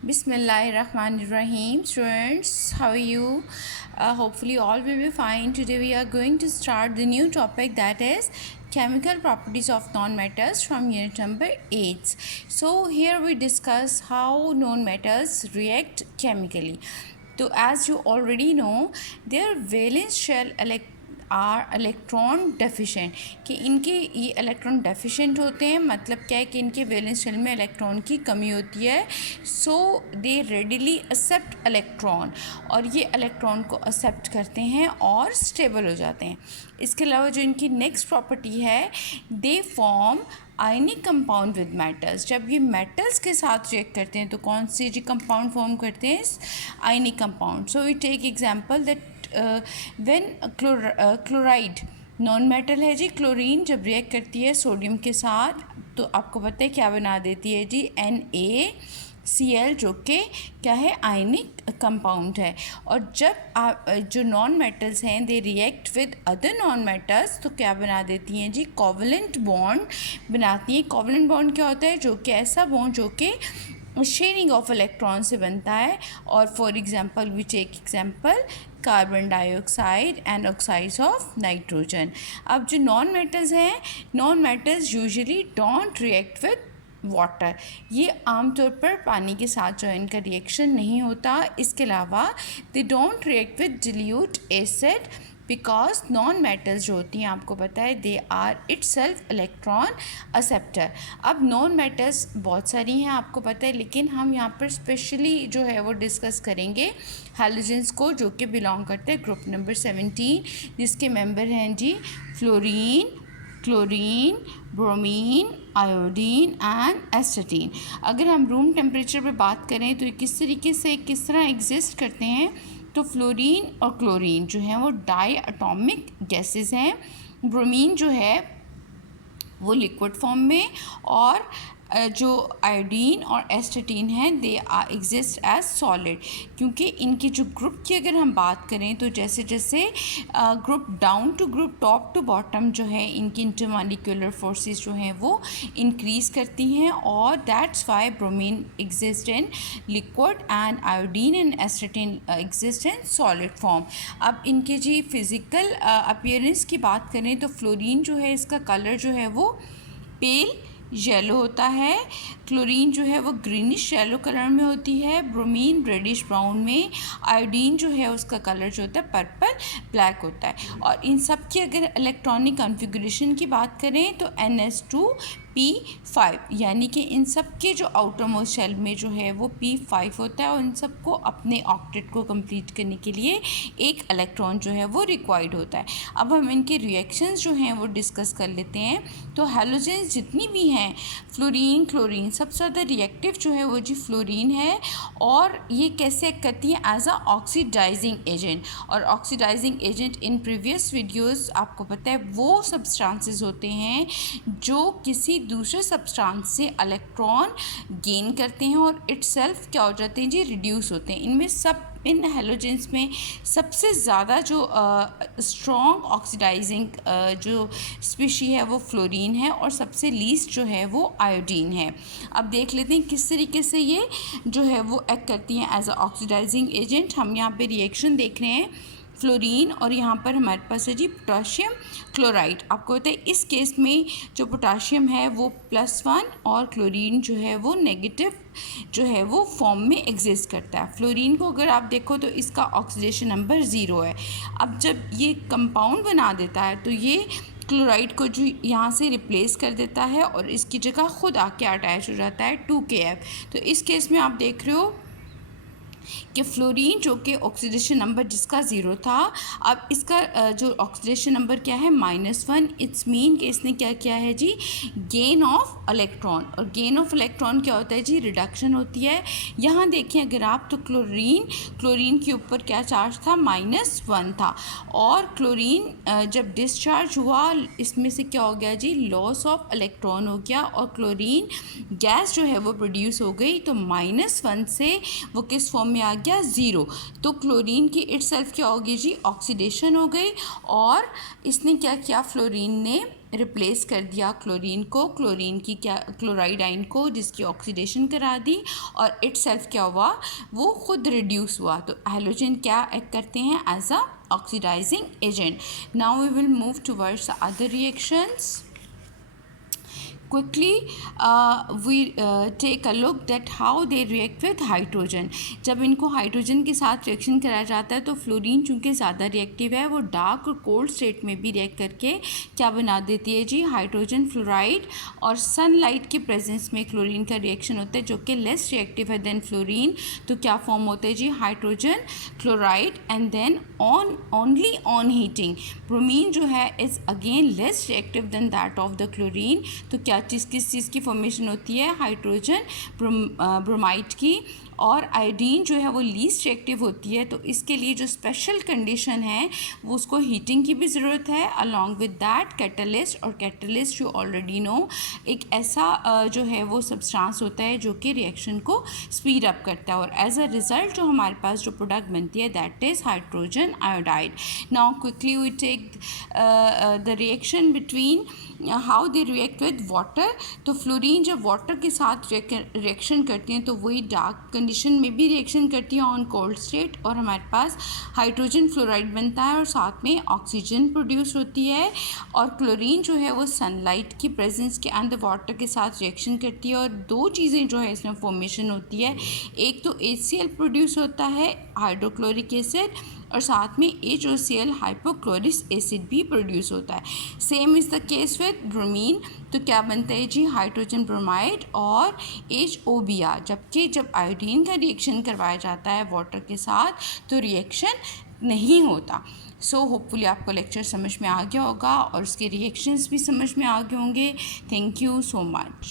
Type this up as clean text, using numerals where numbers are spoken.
Bismillahirrahmanirrahim. Students, how are you? Hopefully all will be fine. Today we are going to start the new topic, that is chemical properties of non-metals from unit number 8. So here we discuss how non-metals react chemically. So as you already know, their valence shell are electron deficient, कि इनके ये electron deficient होते हैं। मतलब क्या है कि इनके वैलेंस शेल में इलेक्ट्रॉन की कमी होती है। सो दे रेडिली एक्सेप्ट इलेक्ट्रॉन, और ये इलेक्ट्रॉन को एक्सेप्ट करते हैं और स्टेबल हो जाते हैं। इसके अलावा जो इनकी नेक्स्ट प्रॉपर्टी है, they form ionic compound with metals. जब ये मेटल्स के साथ रिएक्ट करते हैं तो कौन से जी कंपाउंड फॉर्म करते हैं? Ionic compound. So we take example that when chloride non metal है जी। क्लोरीन जब रिएक्ट करती है सोडियम के साथ तो आपको पता है क्या बना देती है जी? NaCl, जो कि क्या है? आयनिक कंपाउंड है। और जब आप जो नॉन मेटल्स हैं दे react with other non metals तो क्या बना देती हैं जी? कोवलेंट बॉन्ड बनाती हैं। कोवलेंट बॉन्ड क्या होता है? जो कि ऐसा बॉन्ड जो कि शेयरिंग ऑफ इलेक्ट्रॉन से बनता है। और for example we take example carbon dioxide and oxides of nitrogen. अब जो नॉन मेटल्स हैं, non metals usually don't react with water. ये आमतौर पर पानी के साथ जो इनका रिएक्शन नहीं होता। इसके अलावा they don't react with dilute acid, because non metals जो होती हैं आपको पता है they are itself electron acceptor. अब नॉन मेटल्स बहुत सारी हैं आपको पता है, लेकिन हम यहाँ पर स्पेशली जो है वो डिस्कस करेंगे हैलोजेंस को, जो कि बिलोंग करते हैं ग्रुप नंबर 17, जिसके मेंबर हैं जी fluorine, chlorine, bromine, iodine and astatine. अगर हम रूम टेम्परेचर पे बात करें तो ये किस तरीके से किस तरह एग्जिस्ट करते हैं, तो फ्लोरीन और क्लोरीन जो हैं वो डाई एटॉमिक गैसेस हैं। ब्रोमीन जो है वो लिक्विड फॉर्म में, और जो आयोडीन और एस्टेटीन हैं they are exist as solid. क्योंकि इनकी जो ग्रुप की अगर हम बात करें तो जैसे जैसे group down to group top to bottom जो है इनकी इंटरमॉलिक्यूलर फोर्सेस जो हैं वो इंक्रीज़ करती हैं, और that's why bromine exist in liquid and iodine and एस्टेटीन exist in solid form. अब इनके जी फिज़िकल अपीयरेंस की बात करें तो फ्लोरीन जो है इसका कलर जो है वो पेल येलो होता है, क्लोरीन जो है वो ग्रीनिश येलो कलर में होती है, ब्रोमीन रेडिश ब्राउन में, आयोडीन जो है उसका कलर जो होता है पर्पल ब्लैक होता है। और इन सब की अगर इलेक्ट्रॉनिक कॉन्फ़िगरेशन की बात करें तो NS2P5, यानी कि इन सब के जो आउटर मोस्ट शेल में जो है वो P5 होता है, और इन सबको अपने ऑक्टेट को कंप्लीट करने के लिए एक इलेक्ट्रॉन जो है वो रिक्वायर्ड होता है। अब हम इनके रिएक्शंस जो हैं वो डिस्कस कर लेते हैं। तो हैलोजेंस जितनी भी हैं, फ्लोरीन, क्लोरीन, सबसे ज़्यादा रिएक्टिव जो है वो जी फ्लोरीन है, और ये कैसे एक्ट करती है? As a oxidising agent. और oxidising agent in previous videos आपको पता है वो सब्सटेंसेस होते हैं जो किसी दूसरे सब्सटेंस से इलेक्ट्रॉन गेन करते हैं और इटसेल्फ क्या हो जाते हैं जी? रिड्यूस होते हैं। इनमें सब इन हेलोजेंस में सबसे ज़्यादा जो स्ट्रॉन्ग ऑक्सीडाइजिंग जो स्पीशी है वो फ्लोरीन है, और सबसे लीस्ट जो है वो आयोडीन है। अब देख लेते हैं किस तरीके से ये जो है वो एक्ट करती हैं एज अ ऑक्सीडाइजिंग एजेंट। हम यहाँ पे रिएक्शन देख रहे हैं फ्लोरीन, और यहाँ पर हमारे पास है जी पोटाशियम क्लोराइड। आपको पता है इस केस में जो पोटाशियम है वो +1 और क्लोरीन जो है वो नेगेटिव जो है वो फॉर्म में एग्जिस्ट करता है। फ्लोरीन को अगर आप देखो तो इसका ऑक्सीडेशन नंबर 0 है। अब जब ये कंपाउंड बना देता है तो ये क्लोराइड को जो यहाँ से रिप्लेस कर देता है और इसकी जगह खुद आके अटैच हो जाता है 2KF। तो इस केस में आप देख रहे हो कि फ्लोरीन जो कि ऑक्सीडेशन नंबर जिसका 0 था, अब इसका जो ऑक्सीडेशन नंबर क्या है? -1। इट्स मीन कि इसने क्या किया है जी? Gain of electron. और गेन ऑफ इलेक्ट्रॉन क्या होता है जी? रिडक्शन होती है। यहाँ देखिए अगर आप तो क्लोरीन के ऊपर क्या चार्ज था? -1 था, और क्लोरीन जब डिस्चार्ज हुआ इसमें से क्या हो गया जी? लॉस ऑफ इलेक्ट्रॉन हो गया, और क्लोरीन गैस जो है वो प्रोड्यूस हो गई। तो -1 से वो किस फॉर्म में आ गया? 0। तो क्लोरीन की इटसेल्फ क्या होगी जी? ऑक्सीडेशन हो गई, और इसने क्या किया? फ्लोरीन ने रिप्लेस कर दिया क्लोरीन को, क्लोरीन की क्या क्लोराइड आयन को, जिसकी ऑक्सीडेशन करा दी और इटसेल्फ क्या हुआ, वो खुद रिड्यूस हुआ। तो हैलोजन क्या एक्ट करते हैं as a oxidising agent. Now we will move towards other reactions. Quickly we take a look that how they react with hydrogen. जब इनको हाइड्रोजन के साथ रिएक्शन कराया जाता है तो फ्लोरीन चूँकि ज़्यादा रिएक्टिव है, वो डार्क और कोल्ड स्टेट में भी रिएक्ट करके क्या बना देती है जी, हाइड्रोजन फ्लोराइड। और सनलाइट की प्रेजेंस में क्लोरीन का रिएक्शन होता है जो कि लेस रिएक्टिव है देन फ्लोरीन। तो क्या फॉर्म होता है जी, hydrogen chloride. And then only on heating bromine जो है is again less reactive than that of the chlorine. तो क्या चीज़ किस चीज़ की फॉर्मेशन होती है, हाइड्रोजन ब्रोमाइड की। और आयोडीन जो है वो लीस्ट रिएक्टिव होती है। तो इसके लिए जो स्पेशल कंडीशन है वो उसको हीटिंग की भी ज़रूरत है अलॉन्ग विद दैट कैटलिस्ट। और कैटलिस्ट यू ऑलरेडी नो एक ऐसा जो है वो सब्सटेंस होता है जो कि रिएक्शन को स्पीड अप करता है और एज अ रिज़ल्ट जो हमारे पास जो प्रोडक्ट बनती है that is hydrogen iodide. Now quickly we take the reaction between how they react with water. तो फ्लोरीन जब वाटर के साथ रिएक्शन करती हैं तो वही डार्क कंडीशन में भी रिएक्शन करती है ऑन कोल्ड स्टेट और हमारे पास हाइड्रोजन फ्लोराइड बनता है और साथ में ऑक्सीजन प्रोड्यूस होती है. और क्लोरीन जो है वो सनलाइट की प्रेजेंस के अंदर वाटर के साथ रिएक्शन करती है और दो चीज़ें जो है इसमें फॉर्मेशन होती है, एक तो HCl प्रोड्यूस होता है हाइड्रोक्लोरिक एसिड और साथ में HOCl हाइपोक्लोरिक एसिड भी प्रोड्यूस होता है. Same is the case with bromine. तो क्या बनता है जी, हाइड्रोजन ब्रोमाइड और HOBr. जबकि जब आयोडीन का रिएक्शन करवाया जाता है वाटर के साथ तो रिएक्शन नहीं होता. सो होपफुली आपको लेक्चर समझ में आ गया होगा और उसके रिएक्शंस भी समझ में आ गए होंगे. Thank you so much.